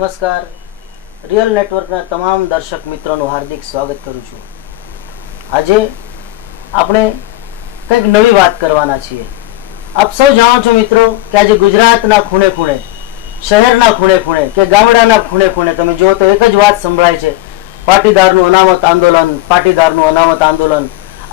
નમસ્કાર. રિયલ નેટવર્કના તમામ દર્શક મિત્રોનું હાર્દિક સ્વાગત કરું છું. આજે આપણે કંઈક નવી વાત કરવાના છીએ. આપ સૌ જાણો છો મિત્રો કે આજે ગુજરાતના ખૂણે ખૂણે, શહેરના ખૂણે ખૂણે કે ગામડાના ખૂણે ખૂણે તમે જુઓ તો એક જ વાત સંભળાય છે: પાટીદારનું અનામત આંદોલન, પાટીદારનું અનામત આંદોલન.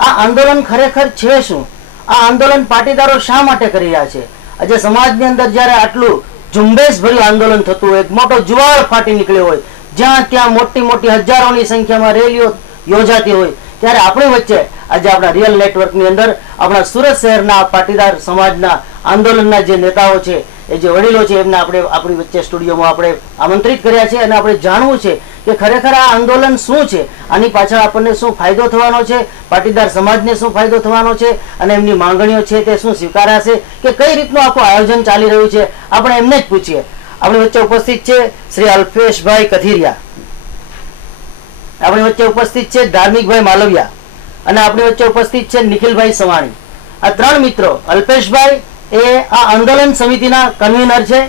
આ આંદોલન ખરેખર છે શું? આ આંદોલન પાટીદારો શા માટે કરી રહ્યા છે? આજે સમાજની અંદર જ્યારે આટલું ઝુંબેશ ભર્યું આંદોલન થતું હોય, એક મોટો જુવાળ ફાટી નીકળ્યો હોય, જ્યાં ત્યાં મોટી મોટી હજારોની સંખ્યામાં રેલીઓ યોજાતી હોય, ત્યારે આપણી વચ્ચે આજે આપણા રિયલ નેટવર્કની અંદર આપણા સુરત શહેરના પાટીદાર સમાજના આંદોલનના જે નેતાઓ છે, એ જે વડીલો છે, એમને આપણે આપણી વચ્ચે સ્ટુડિયોમાં આપણે આમંત્રિત કર્યા છે અને આપણે જાણવું છે કે ખરેખર આ આંદોલન શું છે, આની પાછળ આપણને શું ફાયદો થવાનો છે, પાટીદાર સમાજને શું ફાયદો થવાનો છે અને એમની માંગણીઓ છે તે શું સ્વીકારાશે કે કઈ રીતનું આખું આયોજન ચાલી રહ્યું છે, આપણે એમને જ પૂછીએ. આપણી વચ્ચે ઉપસ્થિત છે શ્રી અલ્પેશભાઈ કથિરિયા, આપણી વચ્ચે ઉપસ્થિત છે ધાર્મિકભાઈ માલવિયા અને આપણી વચ્ચે ઉપસ્થિત છે નિખિલભાઈ સવાણી. આ ત્રણ મિત્રો. અલ્પેશભાઈ એ આ આંદોલન સમિતિના કન્વીનર છે.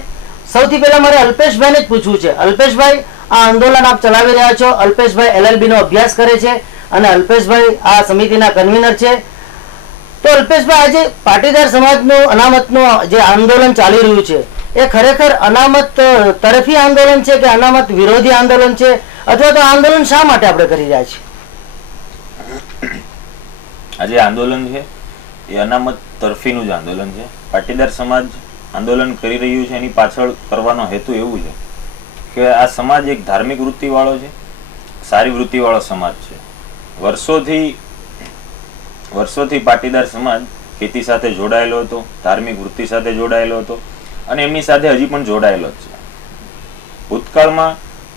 સૌથી પહેલા મારે અલ્પેશભાઈને જ પૂછવું છે. અલ્પેશભાઈ, આ આંદોલન આપ ચલાવી રહ્યા છો. અલ્પેશભાઈ LLB નો અભ્યાસ કરે છે અને અલ્પેશભાઈ આ સમિતિના કન્વીનર છે. તો અલ્પેશભાઈ, આજે પાટીદાર સમાજનું અનામતનું જે આંદોલન ચાલી રહ્યું છે, એ ખરેખર અનામત તરફી આંદોલન છે કે અનામત વિરોધી આંદોલન છે, અથવા તો આંદોલન શા માટે આપણે કરી રહ્યા છીએ? આજે આંદોલન છે એ અનામત તરફીનું જ આંદોલન છે. પાટીદાર સમાજ આંદોલન કરી રહ્યું છે એની પાછળ કરવાનો હેતુ એવું છે કે આ સમાજ એક ધાર્મિક વૃત્તિ વાળો છે, સારી વૃત્તિ વાળો સમાજ છે. વર્ષોથી પાટીદાર સમાજ ખેતી સાથે જોડાયેલો હતો, ધાર્મિક વૃત્તિ સાથે જોડાયેલો હતો અને એમની સાથે હજી પણ જોડાયેલો જ છે. ભૂતકાળમાં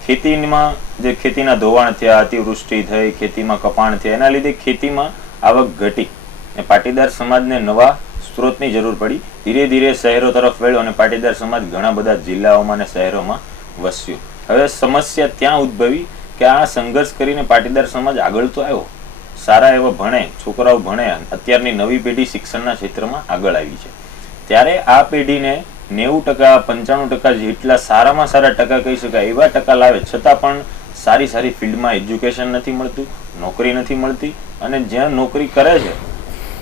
ખેતીમાં જે ખેતીના ધોવાણ થયા, અતિવૃષ્ટિ થઈ, ખેતીમાં કપાણ થયા, એના લીધે ખેતીમાં આવક ઘટી અને પાટીદાર સમાજને નવા સ્ત્રોતની જરૂર પડી. ધીરે ધીરે શહેરો તરફ વળ્યો અને પાટીદાર સમાજ ઘણા બધા જિલ્લાઓમાં અને શહેરોમાં વસ્યો. હવે સમસ્યા ત્યાં ઉદ્ભવી કે આ સંઘર્ષ કરીને પાટીદાર સમાજ આગળ તો આવ્યો, સારા એવા ભણે, છોકરાઓ ભણે, અત્યારની નવી પેઢી શિક્ષણના ક્ષેત્રમાં આગળ આવી છે. ત્યારે આ પેઢીને 90%, 95% જેટલા સારામાં સારા ટકા કહી શકાય એવા ટકા લાવે, છતાં પણ સારી સારી ફિલ્ડમાં એજ્યુકેશન નથી મળતું, નોકરી નથી મળતી અને જ્યાં નોકરી કરે છે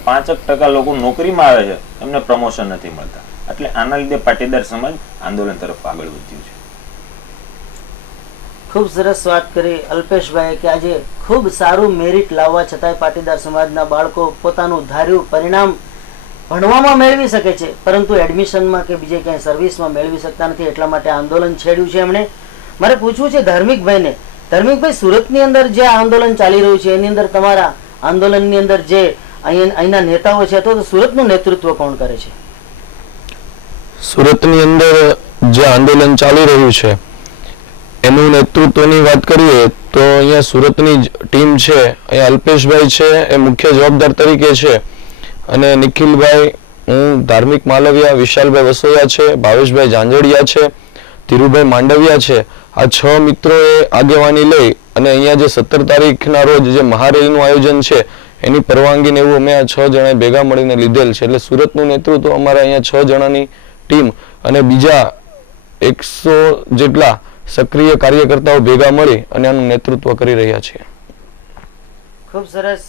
5% લોકો નોકરીમાં આવે છે, એમને પ્રમોશન નથી મળતા. એટલે આના લીધે પાટીદાર સમાજ આંદોલન તરફ આગળ વધ્યું છે. ખૂબ સરસ વાત કરી અલ્પેશભાઈ કે આજે ખૂબ સારું મેરિટ લાવવા છતાંય પાટીદાર સમાજના બાળકો પોતાનું ધાર્યું પરિણામ ભણવામાં મેળવી શકે છે, પરંતુ એડમિશનમાં કે બીજે ક્યાંય સર્વિસમાં મેળવી શકતા નથી. એટલા માટે આંદોલન છેડ્યું છે એમણે. મારે પૂછવું છે ધાર્મિકભાઈને. ધાર્મિકભાઈ, સુરતની અંદર જે આંદોલન ચાલી રહ્યું છે એની અંદર તમારા આંદોલનની અંદર જે અહીંના નેતાઓ છે, અથવા તો સુરતનું નેતૃત્વ કોણ કરે છે? સુરતની અંદર જે આંદોલન ચાલી રહ્યું છે એનું નેતૃત્વની વાત કરીએ તો અહીંયા સુરતની ટીમ છે, અહીંયા અલ્પેશભાઈ છે એ મુખ્ય જવાબદાર તરીકે છે અને નિખિલભાઈ, હું, ધાર્મિક માલવિયા, વિશાલભાઈ વસોયા છે, ભાવેશભાઈ જાંજડિયા છે, ધીરુભાઈ માંડવિયા છે. આ 6 મિત્રોએ આગેવાની લઈ અને અહીંયા જે 17 તારીખના રોજ જે મહારેલીનું આયોજન છે એની પરવાનગીને એવું અમે આ 6 જણાએ ભેગા મળીને લીધેલ છે. એટલે સુરતનું નેતૃત્વ અમારા અહીંયા 6 જણાની ટીમ અને બીજા 100 જેટલા સક્રિય કાર્યકર્તાઓ ભેગા મળી અને આનું નેતૃત્વ કરી રહ્યા છીએ. ખૂબ સરસ.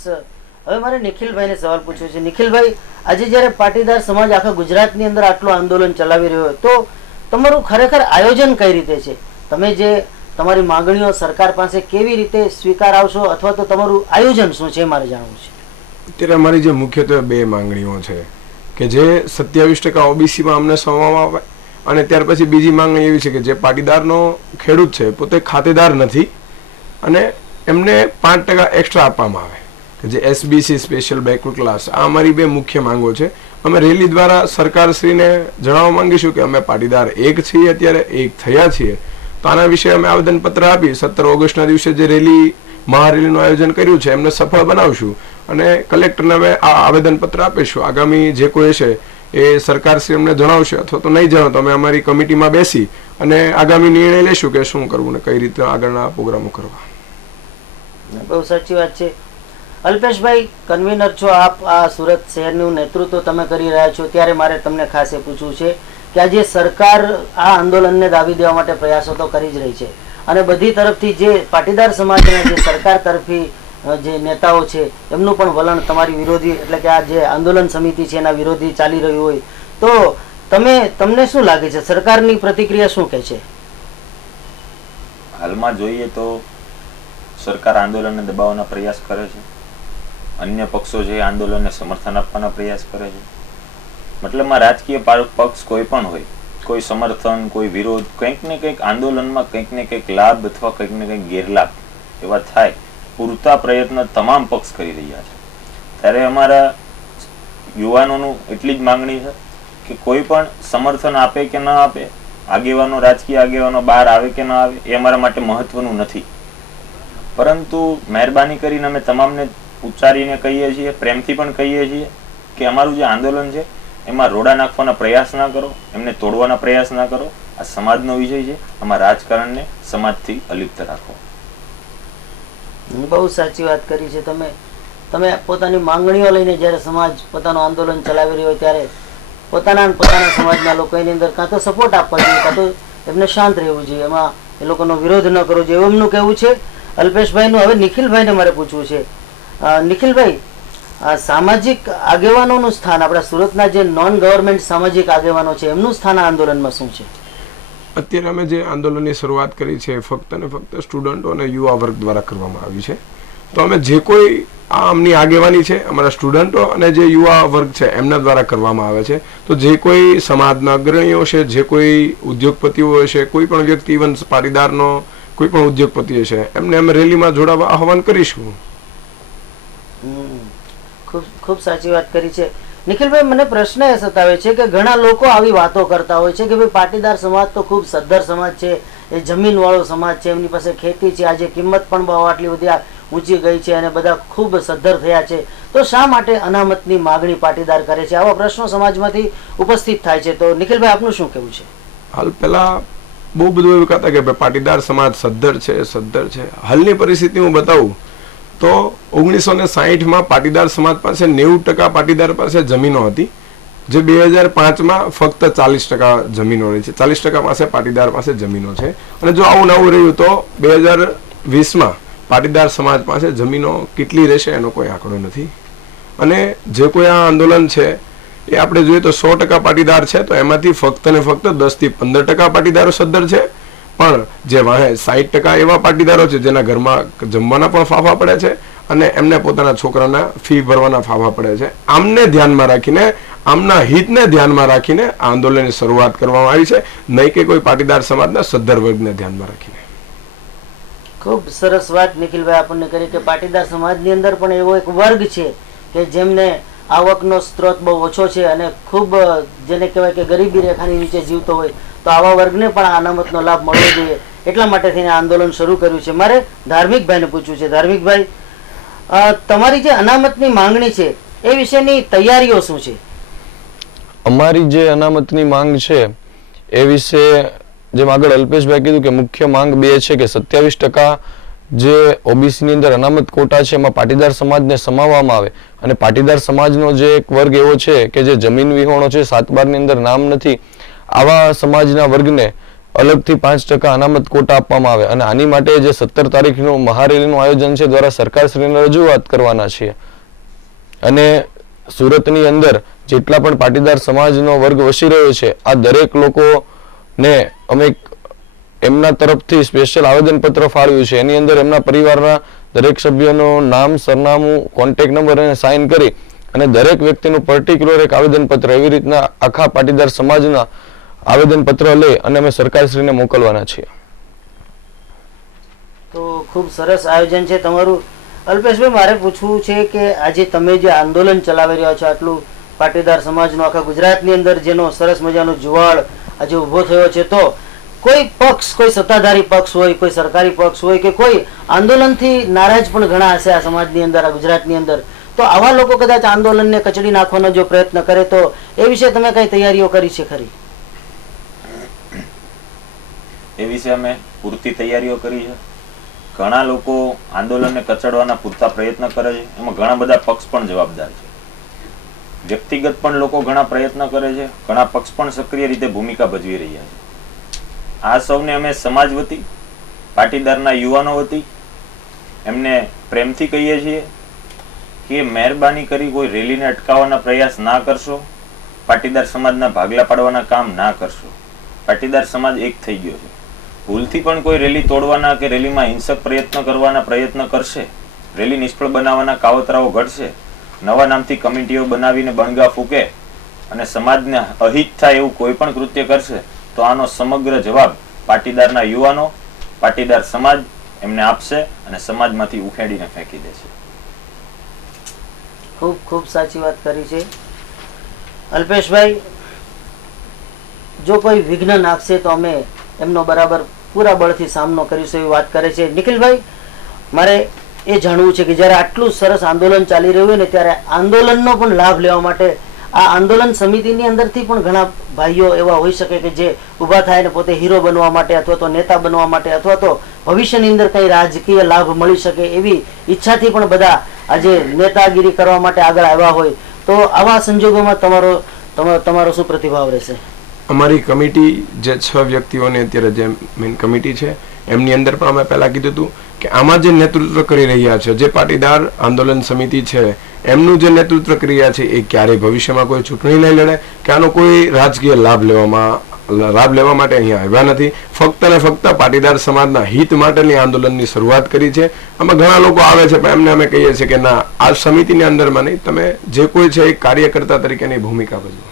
હવે મારે નિખિલભાઈને સવાલ પૂછવો છે. નિખિલભાઈ, આજે જ્યારે પાટીદાર સમાજ આખા ગુજરાતની અંદર આટલું આંદોલન ચલાવી રહ્યો હોય તો તમારું ખરેખર આયોજન કઈ રીતે છે? તમે જે તમારી માંગણીઓ સરકાર પાસે કેવી રીતે સ્વીકાર આવશો, અથવા તો તમારું આયોજન શું છે, મારે જાણવું છે. અત્યારે અમારી જે મુખ્યત્વે 2 માંગણીઓ છે કે જે 27% OBCમાં અમને સોંપવામાં આવે, અને ત્યાર પછી બીજી માંગણી એવી છે કે જે પાટીદારનો ખેડૂત છે પોતે ખાતેદાર નથી અને એમને 5% એક્સ્ટ્રા આપવામાં આવે, કે જે SBC સ્પેશિયલ બેકવર્ડ ક્લાસ. આ અમારી 2 મુખ્ય માંગો છે. અમે રેલી દ્વારા સરકારશ્રીને જણાવવા માંગીશું કે અમે પાટીદાર એક છીએ, અત્યારે એક થયા છીએ, તો આના વિશે અમે આવેદનપત્ર આપી 17 ઓગસ્ટના દિવસે જે રેલી મહારેલીનું આયોજન કર્યું છે એમને સફળ બનાવશું અને કલેક્ટરને અમે આ આવેદનપત્ર આપીશું. આગામી જે કોઈ છે એ સરકારશ્રી અમને જણાવશે, અથવા તો નહીં જણાવો તો અમે અમારી કમિટીમાં બેસી અને આગામી નિર્ણય લેશું કે શું કરવું ને કઈ રીતે આગળના પ્રોગ્રામો કરવા. બહુ સાચી વાત છે. અલ્પેશભાઈ, કન્વીનર છો આપ, આ સુરત શહેરનું નેતૃત્વ તમે કરી રહ્યા છો, ત્યારે મારે તમને ખાસ એ પૂછવું છે કે આજે સરકાર આ આંદોલનને દાબી દેવા માટે પ્રયાસો તો કરી જ રહી છે અને બધી તરફથી જે પાટીદાર સમાજના જે સરકાર તરફી જે નેતાઓ છે એમનું પણ વલણ તમારી વિરોધી એટલે કે આ જે આંદોલન સમિતિ છે એના વિરોધી ચાલી રહ્યું હોય તો તમને શું લાગે છે, સરકારની પ્રતિક્રિયા શું કહે છે? હાલમાં જોઈએ તો સરકાર આંદોલનને દબાવવાના પ્રયાસ કરે છે, અન્ય પક્ષો છે આંદોલનને સમર્થન આપવાના પ્રયાસ કરે છે. મતલબમાં રાજકીય પક્ષ કોઈ પણ હોય, કોઈ સમર્થન, કોઈ વિરોધ, કંઈક ને કંઈક આંદોલનમાં કંઈક ને કંઈક લાભ અથવા કંઈક ને કંઈક ગેરલાભ એવા થાય પૂરતા પ્રયત્ન તમામ પક્ષ કરી રહ્યા છે. ત્યારે અમારા યુવાનોનું એટલી જ માંગણી છે કે કોઈ પણ સમર્થન આપે કે ન આપે, આગેવાનો, રાજકીય આગેવાનો બહાર આવે કે ન આવે એ અમારા માટે મહત્વનું નથી, પરંતુ મહેરબાની કરીને અમે તમામને ઉચ્ચારીને કહીએ છીએ, પ્રેમથી પણ કહીએ છીએ કે અમારું જે આંદોલન છે એમાં રોડા નાખવાના પ્રયાસ ના કરો, એમને તોડવાના પ્રયાસ ના કરો. આ સમાજનો વિષય છે, આમાં રાજકારણને સમાજથી અલિપ્ત રાખો. બહુ સાચી વાત કરી છે તમે પોતાની માંગણીઓ લઈને જ્યારે સમાજ પોતાનું આંદોલન ચલાવી રહ્યો હોય ત્યારે પોતાના સમાજના લોકો એની અંદર કાં તો સપોર્ટ આપવા જોઈએ, કાં તો એમને શાંત રહેવું જોઈએ, એમાં એ લોકોનો વિરોધ ન કરવો જોઈએ, એવું એમનું કહેવું છે. અલ્પેશભાઈનું હવે નિખિલભાઈને મારે પૂછવું છે. નિખિલભાઈ, સામાજિક આગેવાનોનું સ્થાન, આપણા સુરતના જે નોન ગવર્મેન્ટ સામાજિક આગેવાનો છે એમનું સ્થાન આ આંદોલનમાં શું છે? અત્યારે અમે જે આંદોલનની શરૂઆત કરી છે ફક્ત ને ફક્ત સ્ટુડન્ટો અને યુવા વર્ગ દ્વારા કરવામાં આવી છે. તો અમે જે કોઈ આમની આગેવાની છે અમારા સ્ટુડન્ટો અને જે યુવા વર્ગ છે એમના દ્વારા કરવામાં આવે છે. તો જે કોઈ સમાજના અગ્રણીઓ છે, જે કોઈ ઉદ્યોગપતિઓ છે, કોઈ પણ વ્યક્તિ, ઇવન પાટીદારનો કોઈ પણ ઉદ્યોગપતિ છે, એમને અમે રેલીમાં જોડાવા આહવાન કરીશું. ખૂબ સાચી વાત કરી છે. નિખિલભાઈ, મને પ્રશ્ન એ સતાવે છે કે ઘણા લોકો આવી વાતો કરતા હોય છે કે ભાઈ પાટીદાર સમાજ તો ખૂબ સદ્ધર સમાજ છે, એ જમીન વાળો સમાજ છે, એમની પાસે ખેતી છે, આજે કિંમત પણ બહુ આટલી બધી ઊંચી ગઈ છે અને બધા ખૂબ સદ્ધર થયા છે, તો શા માટે અનામતની માગણી પાટીદાર કરે છે? આવા પ્રશ્નો સમાજમાંથી ઉપસ્થિત થાય છે. તો નિખિલભાઈ, આપનું શું કહેવું છે? હાલ પહેલા બહુ બધું એવું કહેતા કે પાટીદાર સમાજ સદ્ધર છે. હાલની પરિસ્થિતિ હું બતાવું તો 1960માં પાટીદાર સમાજ પાસે 90% પાટીદાર પાસે જમીનો હતી, જે 2005માં ફક્ત 40% જમીનો રહી છે. 40% પાસે પાટીદાર પાસે જમીનો છે. અને જો આવું નવું રહ્યું તો 2020માં પાટીદાર સમાજ પાસે જમીનો કેટલી રહેશે એનો કોઈ આંકડો નથી. અને જે કોઈ આ આંદોલન છે એ આપણે જોઈએ તો 100% પાટીદાર છે, તો એમાંથી ફક્ત ને ફક્ત 10 થી 15% પાટીદારો સદ્ધર છે. પણ જે વાહે 60% એવા પાટીદારો છે જેના ઘરમાં જમવાના પણ ફાફા પડે છે અને એમને પોતાના છોકરાના ફી ભરવાના ફાફા પડે છે. આમને ધ્યાનમાં રાખીને, આમના હિતને ધ્યાનમાં રાખીને આ આંદોલનની શરૂઆત કરવામાં આવી છે, નહીં કે કોઈ પાટીદાર સમાજના સદ્ધર વર્ગને ધ્યાનમાં રાખીને. ખૂબ સરસ વાત નિખિલભાઈ આપણને કરી કે પાટીદાર સમાજની અંદર પણ એવો એક વર્ગ છે કે જેમને આવકનો સ્ત્રોત બહુ ઓછો છે અને ખૂબ જેને કહેવાય કે ગરીબી રેખાની નીચે જીવતો હોય, તો આવા વર્ગને પણ આ અનામતનો લાભ મળવો જોઈએ. એટલા માટે થઈને આંદોલન શરૂ કર્યું છે. મારે ધાર્મિકભાઈને પૂછવું છે. ધાર્મિકભાઈ, તમારી જે અનામતની માંગણી છે એ વિશેની તૈયારીઓ શું છે? અમારી જે અનામતની માંગ છે એ વિશે જેમ આગળ અલ્પેશભાઈ કીધું કે મુખ્ય માંગ બે છે કે 27% જે ઓબીસી ની અંદર અનામત કોટા છે એમાં પાટીદાર સમાજને સમાવવામાં આવે અને પાટીદાર સમાજનો જે એક વર્ગ એવો છે કે જે જમીન વિહોણો છે, 7/12 ની અંદર નામ નથી, આવા સમાજના વર્ગને અલગથી 5% અનામત કોટા આપવામાં આવે. અને આની માટે જે 17 તારીખનું મહારેલીનું આયોજન છે દ્વારા સરકારશ્રીને રજૂઆત કરવાના છીએ. અને સુરતની અંદર જેટલા પણ પાટીદાર સમાજનો વર્ગ વસી રહ્યો છે આ દરેક લોકોને અમે એમના તરફથી સ્પેશિયલ આવેદનપત્ર ફાળવ્યું છે. એની અંદર એમના પરિવારના દરેક સભ્યોનું નામ, સરનામું, કોન્ટેક્ટ નંબર અને સાઇન કરી અને દરેક વ્યક્તિનું પર્ટિક્યુલર એક આવેદનપત્ર એવી રીતના આખા પાટીદાર સમાજના આવેદનપત્ર લઈ અને અમે સરકારશ્રીને મોકલવાના છીએ. તો ખૂબ સરસ આયોજન છે તમારું. અલ્પેશભાઈ, મારે પૂછવું છે કે આજે તમે જે આંદોલન ચલાવી રહ્યા છો, આટલું પાટીદાર સમાજનો આખા ગુજરાતની અંદર જેનો સરસ મજાનો જુવાળ આજે ઉભો થયો છે, તો કોઈ પક્ષ, કોઈ સત્તાધારી પક્ષ હોય, કોઈ સરકારી પક્ષ હોય કે કોઈ આંદોલનથી નારાજ પણ ઘણા હશે આ સમાજની અંદર, આ ગુજરાતની અંદર, તો આવા લોકો કદાચ આંદોલનને કચડી નાખવાનો જો પ્રયત્ન કરે તો એ વિશે તમે કઈ તૈયારીઓ કરી છે ખરી? એ વિશે અમે પૂરતી તૈયારીઓ કરી છે. ઘણા લોકો આંદોલનને કચડવાના પૂરતા પ્રયત્ન કરે છે, એમાં ઘણા બધા પક્ષ પણ જવાબદાર છે. વ્યક્તિગત પણ લોકો ઘણા પ્રયત્ન કરે છે, ઘણા પક્ષ પણ સક્રિય રીતે ભૂમિકા ભજવી રહ્યા છે. આ સૌને અમે સમાજ વતી, પાટીદારના યુવાનો વતી એમને પ્રેમથી કહીએ છીએ કે મહેરબાની કરી કોઈ રેલીને અટકાવવાના પ્રયાસ ના કરશો, પાટીદાર સમાજના ભાગલા પાડવાના કામ ના કરશો. પાટીદાર સમાજ એક થઈ ગયો છે. ભૂલથી પણ કોઈ રેલી તોડવાના કે રેલીમાં હિંસક પ્રયત્ન કરવાના પ્રયત્ન કરશે, રેલી નિષ્ફળ બનાવવાના કાવતરાઓ ઘડશે, નવા નામથી કમિટીઓ બનાવીને બણગા ફૂકે અને સમાજને અહિત થાય એવું કોઈ પણ કૃત્ય કરશે તો આનો સમગ્ર જવાબ પાટીદારના યુવાનો, પાટીદાર સમાજ એમને આપશે અને સમાજમાંથી ઉખેડીને ફેંકી દેશે. ખૂબ ખૂબ સાચી વાત કરી છે અલ્પેશભાઈ. જો કોઈ વિઘ્ન નાખશે તો અમે એમનો બરાબર પૂરા બળથી સામનો કરીશું એવી વાત કરે છે. નિખિલભાઈ, મારે એ જાણવું છે કે જ્યારે આટલું સરસ આંદોલન ચાલી રહ્યું હોય ને ત્યારે આંદોલનનો પણ લાભ લેવા માટે આ આંદોલન સમિતિની અંદરથી પણ ઘણા ભાઈઓ એવા હોઈ શકે કે જે ઊભા થાય ને પોતે હીરો બનવા માટે અથવા તો નેતા બનવા માટે અથવા તો ભવિષ્યની અંદર કંઈ રાજકીય લાભ મળી શકે એવી ઈચ્છાથી પણ બધા આજે નેતાગીરી કરવા માટે આગળ આવ્યા હોય, તો આવા સંજોગોમાં તમારો શું પ્રતિભાવ રહેશે? અમારી કમિટી જે 6 વ્યક્તિઓની અત્યારે જે મેઇન કમિટી છે એમની અંદર પણ અમે પહેલા કીધું હતું કે આમાં જે નેતૃત્વ કરી રહ્યા છે, જે પાટીદાર આંદોલન સમિતિ છે, એમનું જે નેતૃત્વ કરી રહ્યા છે એ ક્યારેય ભવિષ્યમાં કોઈ ચૂંટણી નહીં લડે કે આનો કોઈ રાજકીય લાભ લેવા માટે અહીંયા આવ્યા નથી. ફક્ત ને ફક્ત પાટીદાર સમાજના હિત માટેની આંદોલનની શરૂઆત કરી છે. આમાં ઘણા લોકો આવે છે પણ એમને અમે કહીએ છીએ કે ના, આ સમિતિની અંદરમાં નહીં, તમે જે કોઈ છે એ કાર્યકર્તા તરીકેની ભૂમિકા ભજવો.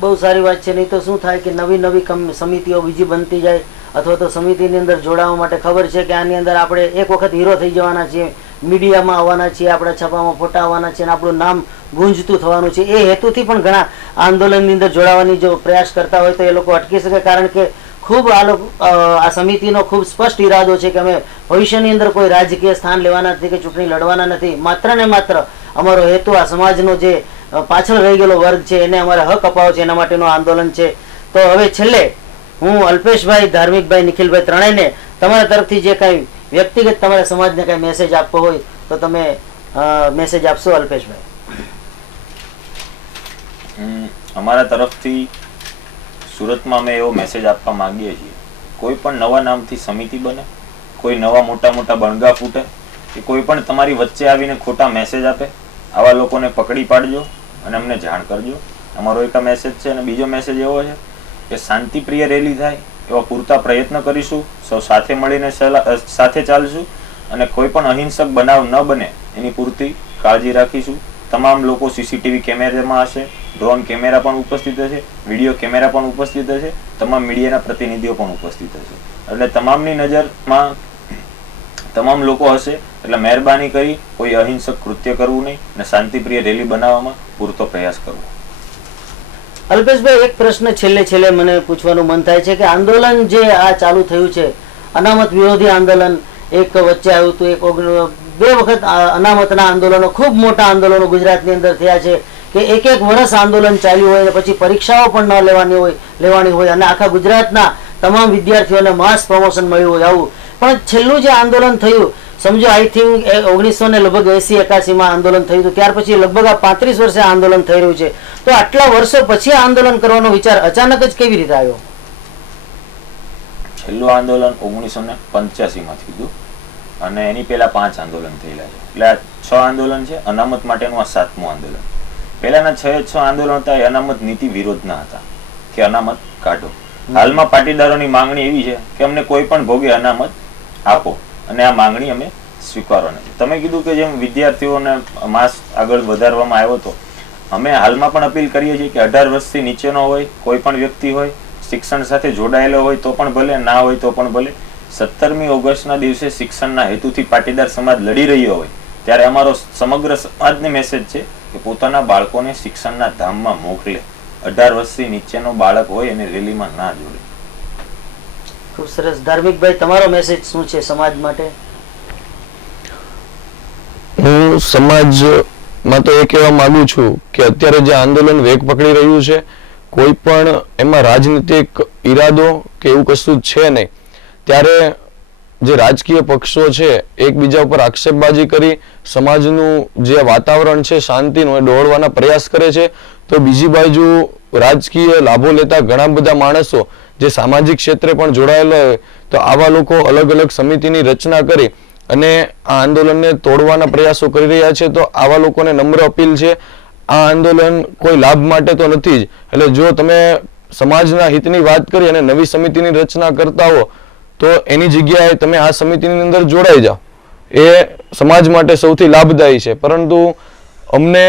બહુ સારી વાત છે. નહીં તો શું થાય કે નવી નવી સમિતિઓ બીજી બનતી જાય અથવા તો સમિતિની અંદર જોડાવા માટે ખબર છે કે આની અંદર આપણે એક વખત હીરો થઈ જવાના છીએ, મીડિયામાં આવવાના છીએ, આપણા છપામાં ફોટા આવવાના છે અને આપણું નામ ગુંજતું થવાનું છે. એ હેતુથી પણ ઘણા આંદોલનની અંદર જોડાવાની જો પ્રયાસ કરતા હોય તો એ લોકો અટકી શકે, કારણ કે ખૂબ આ સમિતિનો ખૂબ સ્પષ્ટ ઈરાદો છે કે અમે ભવિષ્યની અંદર કોઈ રાજકીય સ્થાન લેવાના નથી કે ચૂંટણી લડવાના નથી. માત્ર ને માત્ર અમારો હેતુ આ સમાજનો જે પાછળ રહી ગયેલો વર્ગ છે એને અમારે હક અપાવો છે, એના માટેનું આંદોલન છે. તો હવે છેલ્લે હું અલ્પેશભાઈ, ધાર્મિકભાઈ, નિખિલભાઈ ત્રણેયને તમારા તરફથી જે કાંઈ વ્યક્તિગત તમારા સમાજને કાંઈ મેસેજ આપવો હોય તો તમે મેસેજ આપશો અલ્પેશભાઈ? અમારા તરફથી સુરતમાં અમે એવો મેસેજ આપવા માંગીએ છીએ, કોઈ પણ નવા નામથી સમિતિ બને, કોઈ નવા મોટા મોટા બણગા ફૂટે કે કોઈ પણ તમારી વચ્ચે આવીને ખોટા મેસેજ આપે, આવા લોકોને પકડી પાડજો અને અમને જાણ કરજો. અમારો એક મેસેજ છે. અને બીજો મેસેજ એવો છે કે શાંતિપ્રિય રેલી થાય એવા પૂરતા પ્રયત્ન કરીશું, સૌ સાથે મળીને સાથે ચાલશું અને કોઈ પણ અહિંસક બનાવ ન બને એની પૂરતી કાળજી રાખીશું. તમામ લોકો સીસીટીવી કેમેરામાં હશે, ડ્રોન કેમેરા પણ ઉપસ્થિત હશે, વિડીયો કેમેરા પણ ઉપસ્થિત હશે, તમામ મીડિયાના પ્રતિનિધિઓ પણ ઉપસ્થિત હશે. એટલે તમામની નજરમાં તમામ લોકો હશે. એટલે મહેરબાની કરી કોઈ અહિંસક કૃત્ય કરવું નહીં અને શાંતિપ્રિય રેલી બનાવવામાં પૂરતો પ્રયાસ કરવો. અલ્પેશભાઈ, એક પ્રશ્ન છેલ્લે મને પૂછવાનું મન થાય છે કે આંદોલન જે આ ચાલુ થયું છે, અનામત વિરોધી આંદોલન એક વચ્ચે આવ્યું હતું, એક 2 વખત અનામતના આંદોલનો, ખૂબ મોટા આંદોલનો ગુજરાતની અંદર થયા છે કે એક વર્ષ આંદોલન ચાલ્યું હોય પછી પરીક્ષાઓ પણ ન લેવાની હોય અને આખા ગુજરાતના તમામ વિદ્યાર્થીઓને માસ પ્રમોશન મળ્યું હોય આવું. પણ છેલ્લું જે આંદોલન થયું, સમજો આઈ થિંક 1980-81 આંદોલન થયું હતું, ત્યાર પછી લગભગ આ 35 વર્ષે આંદોલન થઈ રહ્યું છે. તો આટલા વર્ષો પછી આંદોલન કરવાનો વિચાર અચાનક જ કેવી રીતે આવ્યો? છેલ્લું આંદોલન 1985 માં થયું અને એની પહેલા 5 આંદોલન થયેલા છે. એટલે આ 6 આંદોલન છે. અનામત માટેનું આ 7મું આંદોલન. પહેલાના 6 આંદોલન હતા એ અનામત નીતિ વિરોધના હતા કે અનામત કાઢો. હાલમાં પાટીદારોની માંગણી એવી છે કે અમને કોઈ પણ ભોગે અનામત આપો અને આ માંગણી અમે સ્વીકારો નથી. તમે કીધું કે જેમ વિદ્યાર્થીઓને માસ આગળ વધારવામાં આવ્યો હતો, અમે હાલમાં પણ અપીલ કરીએ છીએ કે 18 વર્ષથી નીચેનો હોય કોઈ પણ વ્યક્તિ હોય, શિક્ષણ સાથે જોડાયેલો હોય તો પણ ભલે, ના હોય તો પણ ભલે, 17મી ઓગસ્ટના દિવસે શિક્ષણના હેતુથી પાટીદાર સમાજ લડી રહ્યો હોય ત્યારે અમારો સમગ્ર સમાજને મેસેજ છે કે પોતાના બાળકોને શિક્ષણના ધામમાં મોકલે. 18 વર્ષથી નીચેનો બાળક હોય એને રેલીમાં ના જોડે. ખૂબ સરસ. ધાર્મિકભાઈ, તમારો મેસેજ શું છે સમાજ માટે? હું સમાજમાં તો એ કહેવા માંગુ છું કે અત્યારે જે આંદોલન વેગ પકડી રહ્યું છે, કોઈ પણ એમાં રાજનીતિક ઈરાદો કે એવું કશું જ છે નહીં. ત્યારે જે રાજકીય પક્ષો છે એકબીજા ઉપર આક્ષેપબાજી કરી સમાજનું જે વાતાવરણ છે શાંતિનું એ દોડવાના પ્રયાસ કરે છે, તો બીજી બાજુ રાજકીય લાભો લેતા ઘણા બધા માણસો જે સામાજિક ક્ષેત્રે પણ જોડાયેલા હોય તો આવા લોકો અલગ અલગ સમિતિની રચના કરી અને આ આંદોલનને તોડવાના પ્રયાસો કરી રહ્યા છે. તો આવા લોકોને નમ્ર અપીલ છે, આ આંદોલન કોઈ લાભ માટે તો નથી જ. એટલે જો તમે સમાજના હિતની વાત કરી અને નવી સમિતિની રચના કરતા હો તો એની જગ્યાએ તમે આ સમિતિની અંદર જોડાઈ જાઓ, એ સમાજ માટે સૌથી લાભદાયી છે. પરંતુ અમને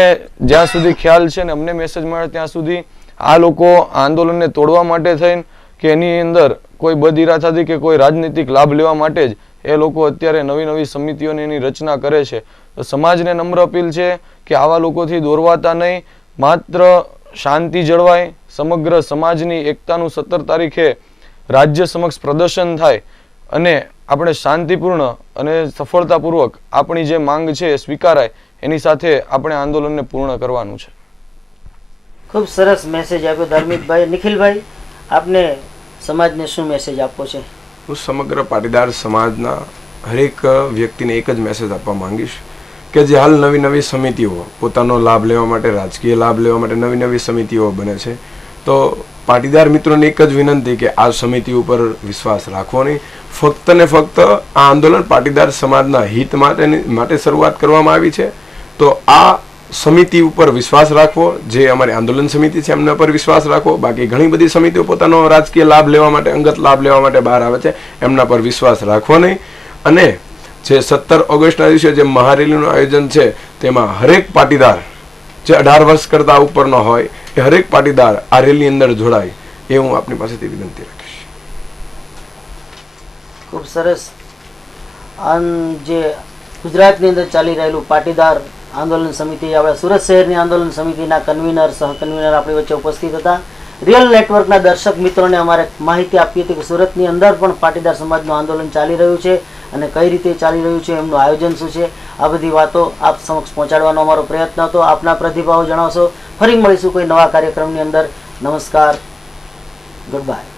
જ્યાં સુધી ખ્યાલ છે ને અમને મેસેજ મળે ત્યાં સુધી આ લોકો આંદોલનને તોડવા માટે થઈને કે એની અંદર કોઈ બદઇરાદાથી કે કોઈ રાજનીતિક લાભ લેવા માટે જ એ લોકો અત્યારે નવી નવી સમિતિઓની એની રચના કરે છે. તો સમાજને નમ્ર અપીલ છે કે આવા લોકોથી દોરવાતા નહીં, માત્ર શાંતિ જળવાય, સમગ્ર સમાજની એકતાનું 17 તારીખે રાજ્ય સમક્ષ પ્રદર્શન થાય અને આપણે શાંતિપૂર્ણ અને સફળતાપૂર્વક આપણી જે માંગ છે એ સ્વીકારાય, એની સાથે આપણે આંદોલનને પૂર્ણ કરવાનું છે. ખૂબ સરસ મેસેજ આપ્યો ધાર્મિકભાઈ. નિખિલભાઈ, આપને સમાજને શું મેસેજ આપવો છે? હું સમગ્ર પાટીદાર સમાજના હરેક વ્યક્તિને એક જ મેસેજ આપવા માંગીશ કે જે હાલ નવી નવી સમિતિઓ પોતાનો લાભ લેવા માટે, રાજકીય લાભ લેવા માટે નવી નવી સમિતિઓ બને છે, તો પાટીદાર મિત્રોને એક જ વિનંતી કે આ સમિતિ ઉપર વિશ્વાસ રાખવો નહીં. ફક્ત ને ફક્ત આ આંદોલન પાટીદાર સમાજના હિત માટે શરૂઆત કરવામાં આવી છે, તો આ સમિતિ ઉપર વિશ્વાસ રાખવો. જે અમારી આંદોલન સમિતિ છે એમના પર વિશ્વાસ રાખવો. બાકી ઘણી બધી સમિતિઓ પોતાનો રાજકીય લાભ લેવા માટે, અંગત લાભ લેવા માટે બહાર આવે છે, એમના પર વિશ્વાસ રાખવો નહીં. અને જે 17 ઓગસ્ટના દિવસે જે મહારેલીનું આયોજન છે તેમાં હરેક પાટીદાર જે 18 વર્ષ કરતા ઉપરનો હોય એ હરેક પાટીદાર આ રેલી અંદર જોડાય, એ હું આપની પાસેથી વિનંતી રાખીશ. ખૂબ સરસ. જે ગુજરાતની અંદર ચાલી રહેલું પાટીદાર આંદોલન સમિતિ, આપણા સુરત શહેરની આંદોલન સમિતિના કન્વીનર, સહકન્વીનર આપણી વચ્ચે ઉપસ્થિત હતા. રિયલ નેટવર્કના દર્શક મિત્રોને અમારે માહિતી આપી હતી કે સુરતની અંદર પણ પાટીદાર સમાજનું આંદોલન ચાલી રહ્યું છે અને કઈ રીતે ચાલી રહ્યું છે, એમનું આયોજન શું છે, આ બધી વાતો આપ સમક્ષ પહોંચાડવાનો અમારો પ્રયત્ન હતો. આપના પ્રતિભાવો જણાવશો. ફરી મળીશું કોઈ નવા કાર્યક્રમની અંદર. નમસ્કાર, ગુડ બાય.